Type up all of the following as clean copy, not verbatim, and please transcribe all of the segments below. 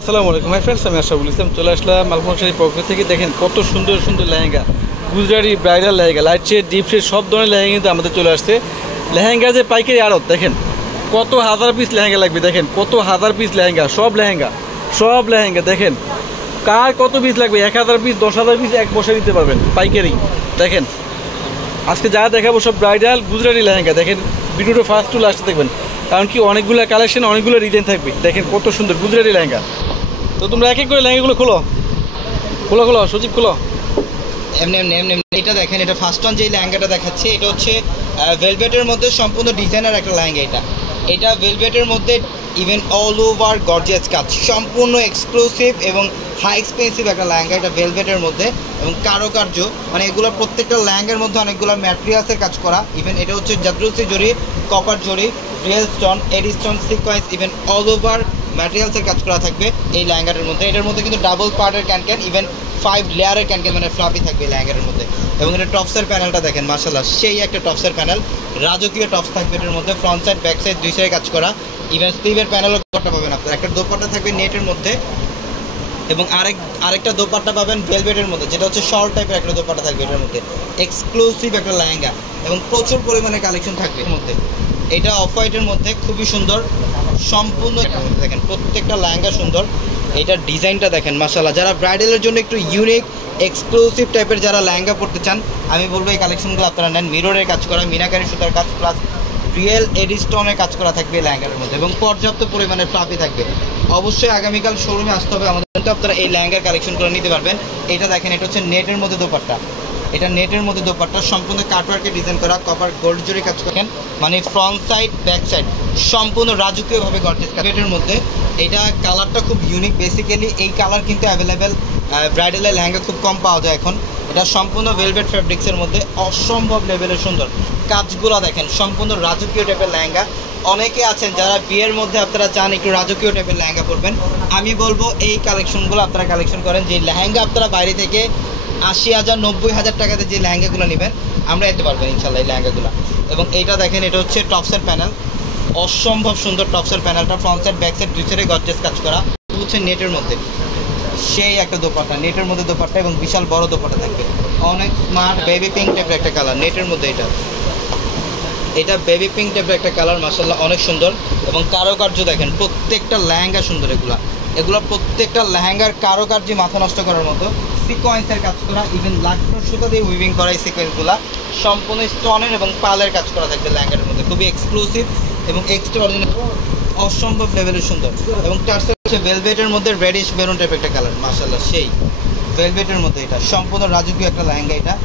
আসসালামু আলাইকুম my friends, আমি আশরাফুল ইসলাম চলে আসলাম মালফোনশাড়ির পক্ষ থেকে। দেখেন কত সুন্দর সুন্দর lehenga, Gujarati bridal lehenga, light shade, deep shade, সব ধরনের লেহেঙ্গা কিন্তু আমাদের চলে আসছে। লেহেঙ্গা যে পাইকারি আড়ত, দেখেন কত হাজার পিস লেহেঙ্গা লাগবে, দেখেন কত হাজার পিস লেহেঙ্গা, সব লেহেঙ্গা দেখেন কার কত পিস লাগবে, 1000 পিস 10,000 পিস এক বসে দিতে পারবেন পাইকারি। দেখেন আজকে যা দেখাবো সব ব্রাইডাল গুজরাটি লেহেঙ্গা। দেখেন ভিডিওটা ফার্স্ট টু লাস্ট দেখবেন, কারণ কি অনেকগুলো কালেকশন, অনেকগুলো ডিজাইন থাকবে। দেখেন কত সুন্দর গুজরাটি লেহেঙ্গা। তো তোমরা এক এক করে লেহেঙ্গাগুলো খোলো সজীব খোলো। এমনি এমনি এমনি এমনি এটা দেখেন, এটা ফার্স্ট অন যেই লেহেঙ্গাটা দেখাচ্ছি এটা হচ্ছে ভেলভেটের মধ্যে সম্পূর্ণ ডিজাইনার একটা লেহেঙ্গা। এটা ভেলভেটের মধ্যে ইভেন অল ওভার গর্জিয়াস কাজ, সম্পূর্ণ এক্সক্লুসিভ এবং হাই এক্সপেন্সিভ একটা লেহেঙ্গা। এটা ভেলভেটের মধ্যে এবং কারুকার্য, মানে এগুলো প্রত্যেকটা লেহেঙ্গার মধ্যে অনেকগুলো ম্যাটেরিয়ালসের কাজ করা। ইভেন এটা হচ্ছে জাদ্রুসি zari, copper zari, real stone, AD stone, sequence, even all over ম্যাটেরিয়ালসের কাজ করা থাকবে এই লেহেঙ্গাটার মধ্যে। এটার মধ্যে কিন্তু ডাবল পার্টের ক্যান, ইভেন 5 লেয়ারের ক্যান, মানে ফ্লাফি থাকবে এই লেহেঙ্গাটার মধ্যে। এবং এটা টপসের প্যানেলটা দেখেন, মাশাআল্লাহ সেই একটা টপসের প্যানেল, রাজকীয় টপস থাকবে এটার মধ্যে। ফ্রন্ট সাইড ব্যাক সাইড দুই সাইডে কাজ করা। ইভেন স্লিভের প্যানেলও দোপাট্টা পাবেন আপনার, একটা দোপাট্টা থাকবে নেটের মধ্যে এবং আরেকটা দোপাট্টা পাবেন ভেলভেটের মধ্যে, যেটা হচ্ছে শর্ট টাইপের একটা দোপাট্টা থাকবে এটার মধ্যে। এক্সক্লুসিভ একটা লেহেঙ্গা এবং প্রচুর পরিমাণে কালেকশন থাকবে এর মধ্যে। এটা অফ হোয়াইটের মধ্যে খুবই সুন্দর, সম্পূর্ণ দেখেন প্রত্যেকটা লেহেঙ্গা সুন্দর। এটার ডিজাইনটা দেখেন মাশাআল্লাহ। যারা ব্রাইডালের জন্য একটু ইউনিক এক্সক্লুসিভ টাইপের যারা লেহেঙ্গা পড়তে চান, আমি বলবো এই কালেকশনগুলো আপনারা নেন। মিররের কাজ করা, মিনাকারি সুতার কাজ, প্লাস রিয়েল এডি স্টোনের কাজ করা থাকবে লেহেঙ্গার মধ্যে এবং পর্যাপ্ত পরিমাণে ফ্লাফি থাকবে। অবশ্যই আগামীকাল শোরুমে আসতে হবে আমাদের, কিন্তু আপনারা এই লেহেঙ্গার কালেকশন করে নিতে পারবেন। এটা দেখেন, এটা হচ্ছে নেটের মধ্যে দোপাট্টা, এটা নেটের মধ্যে দোপাট্টা সম্পূর্ণ কাটওয়ার্কে ডিজাইন করা, কপার গোল্ড জরি কাজ করেন, মানে ফ্রন্ট সাইড ব্যাক সাইড সম্পূর্ণ রাজকীয়ভাবে গর্জিয়াস কাটের মধ্যে। এটা কালারটা খুব ইউনিক, বেসিক্যালি এই কালার কিন্তু অ্যাভেলেবেল ব্রাইডালের লেহেঙ্গা খুব কম পাওয়া যায় এখন। এটা সম্পূর্ণ ভেলভেট ফ্যাব্রিক্সের মধ্যে, অসম্ভব লেভেলের সুন্দর কাজগুলো দেখেন, সম্পূর্ণ রাজকীয় টাইপের লেহেঙ্গা। অনেকে আছেন যারা বিয়ের মধ্যে আপনারা চান একটু রাজকীয় টাইপের লেহেঙ্গা পরবেন, আমি বলবো এই কালেকশনগুলো আপনারা কালেকশন করেন। যে লেহেঙ্গা আপনারা বাইরে থেকে 80,000 90,000 টাকাতে যে লেহেঙ্গাগুলো নেবেন, আমরা এতে পারবেন ইনশাল্লাহ এই লেহেঙ্গাগুলো। এবং এইটা দেখেন, এটা হচ্ছে টপসের প্যানেল, অসম্ভব সুন্দর টপসের প্যানেলটা, ফ্রন্ট সাইড ব্যাক সাইড দুই সাইডে গর্জিয়াস কাজ করা। হচ্ছে নেটের মধ্যে সেই একটা দোপাট্টা, নেটের মধ্যে দোপাট্টা এবং বিশাল বড় দোপাট্টা থাকবে, অনেক স্মার্ট বেবি পিঙ্ক টাইপের একটা কালার নেটের মধ্যে। এটা বেবি পিঙ্ক টাইপের একটা কালার, মাশাআল্লাহ অনেক সুন্দর। এবং কারুকার্য দেখেন, প্রত্যেকটা লেহেঙ্গা সুন্দর। এগুলো প্রত্যেকটা লেহেঙ্গার কারুকার্য মাথা নষ্ট করার মতো। সিকোয়েন্সের কাজ করা, ইভেন লাক্টোর সুতা দিয়ে উইভিং করা এই সিকোয়েন্সগুলো, সম্পূর্ণ স্টোনের এবং পালের কাজ করা থাকবে লেহেঙ্গার মধ্যে, খুবই এক্সক্লুসিভ এবং এক্সট্রা অরিজিনাল, অসম্ভব লেভেলের সুন্দর। এবং টার্সেল হচ্ছে ভেলভেটের মধ্যে রেডিশ মেরুন টাইপের একটা কালার, মাশাআল্লাহ সেই ভেলভেটের মধ্যে। এটা সম্পূর্ণ রাজকীয় একটা লেহেঙ্গা।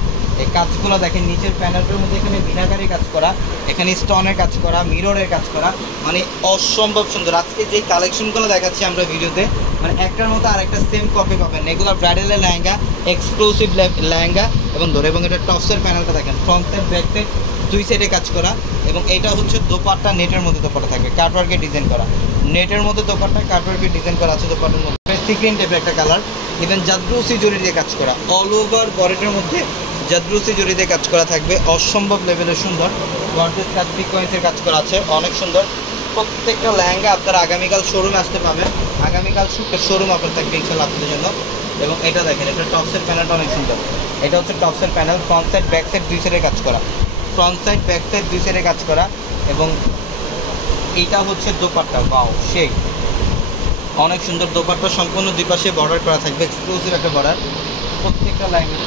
এই কাজগুলো দেখেন, নিচের প্যানেলটার মধ্যে এখানে মিনাকারি কাজ করা, এখানে স্টোনের কাজ করা, মিররের কাজ করা, মানে অসম্ভব সুন্দর। আজকে যে কালেকশনগুলো দেখাচ্ছি আমরা ভিডিওতে, মানে একটার মতো আরেকটা সেম কপি পাবেন। এগুলো ব্রাইডালের লেহেঙ্গা, এক্সক্লুসিভ লেহেঙ্গা এবং ধরে। এবং এটা টপসের প্যানেলটা দেখেন, ফ্রন্ট সাইড ব্যাক সাইড দুই সাইডে কাজ করা। এবং এটা হচ্ছে দোপাট্টা, নেটের মধ্যে দোপাট্টা থাকবে, কাটওয়ার্কে ডিজাইন করা, নেটের মধ্যে দোপাট্টা, কাটওয়ার্কে ডিজাইন করা আছে দোপাট্টার মধ্যে। সিক্রিন টাইপের একটা কালার, ইভেন জাদ্রুসি জরি দিয়ে কাজ করা, অল ওভার বডিটার মধ্যে জাদ্রুসি জরি দিয়ে কাজ করা থাকবে, অসম্ভব লেভেলের সুন্দর। গর্জিয়াস কাজ, সিকোয়েন্সের কাজ করা আছে, অনেক সুন্দর। প্রত্যেকটা লেহেঙ্গা আপনারা আগামীকাল শোরুমে আসতে পাবেন, আগামীকাল শোরুম আপনার থাকবে ইনশাল্লাহ আপনাদের জন্য। এবং এটা দেখেন, এটা টপসের প্যানেলটা অনেক সুন্দর। এটা হচ্ছে টপসের panel, front side back side দুই সাইডে কাজ করা, ফ্রন্ট সাইড ব্যাক সাইড দুই সাইডে কাজ করা। এবং এইটা হচ্ছে দোপাট্টা, বাও সেই অনেক সুন্দর দোপাট্টা, সম্পূর্ণ দুই পাশে বর্ডার করা থাকবে, এক্সক্লুসিভ একটা বর্ডার। প্রত্যেকটা লেহেঙ্গা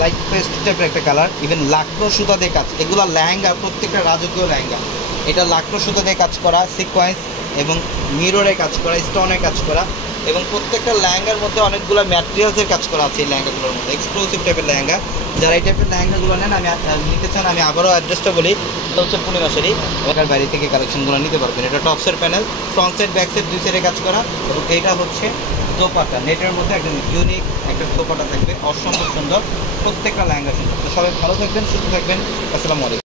লাইট পেস্ট টাইপের একটা কালার, ইভেন লাক্টো সুতা দিয়ে কাজ। এগুলো লেহেঙ্গা প্রত্যেকটা রাজকীয় লেহেঙ্গা। এটা লাক্টো সুতা দিয়ে কাজ করা, সিকোয়েন্স এবং মিররে কাজ করা, স্টোনের কাজ করা। এবং প্রত্যেকটা লেহেঙ্গার মধ্যে অনেকগুলো ম্যাটেরিয়ালসের কাজ করা আছে এই লেহেঙ্গাগুলোর মধ্যে, এক্সক্লুসিভ টাইপের লেহেঙ্গা। যারা এই টাইপের লেহেঙ্গাগুলো নেন, আমি নিতে চান, আমি আবারও অ্যাড্রেসটা বলি, এটা হচ্ছে পূর্ণিমাশারি, এলাকার বাইরে থেকে কালেকশনগুলো নিতে পারবেন। এটা টপসের panel, front side back side দুই সাইডে কাজ করা। এবং এইটা হচ্ছে দোপাট্টা, নেটের মধ্যে একদম ইউনিক একটা দোপাট্টা থাকবে, অসম্ভব সুন্দর। প্রত্যেকটা লেহেঙ্গা সুন্দর। তো সবাই ভালো থাকবেন, সুস্থ থাকবেন। আসসালামু আলাইকুম।